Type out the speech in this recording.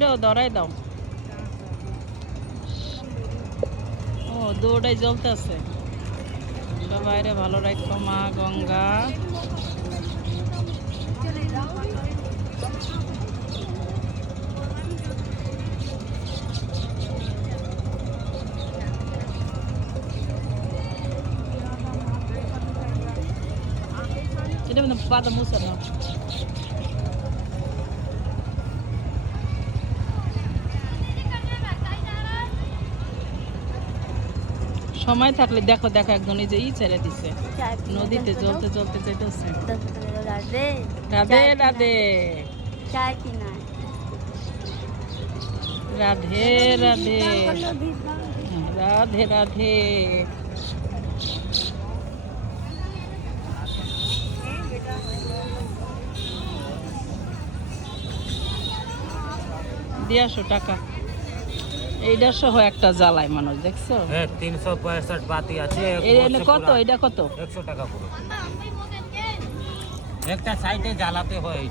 ওইটাও ধরাই দাও। ও দৌড়াই জ্বলতেছে। সবাই রে ভালো রাখো মা গঙ্গা। এটা মানে পাতা মুছে না। সময় থাকলে দেখো দেখো একজন এই যে ছেড়ে দিছে নদীতে জ্বলতে জ্বলতে যেতেছে। রাধে রাধে রাধে রাধে রাধে রাধে। দিয়ে আসো টাকা। এইটা সহ একটা জ্বালায় মানুষ দেখছো। 365 বাতি আছে। কত এটা কত? 100 টাকা পুরো। একটা সাইডে জ্বালাতে হয়।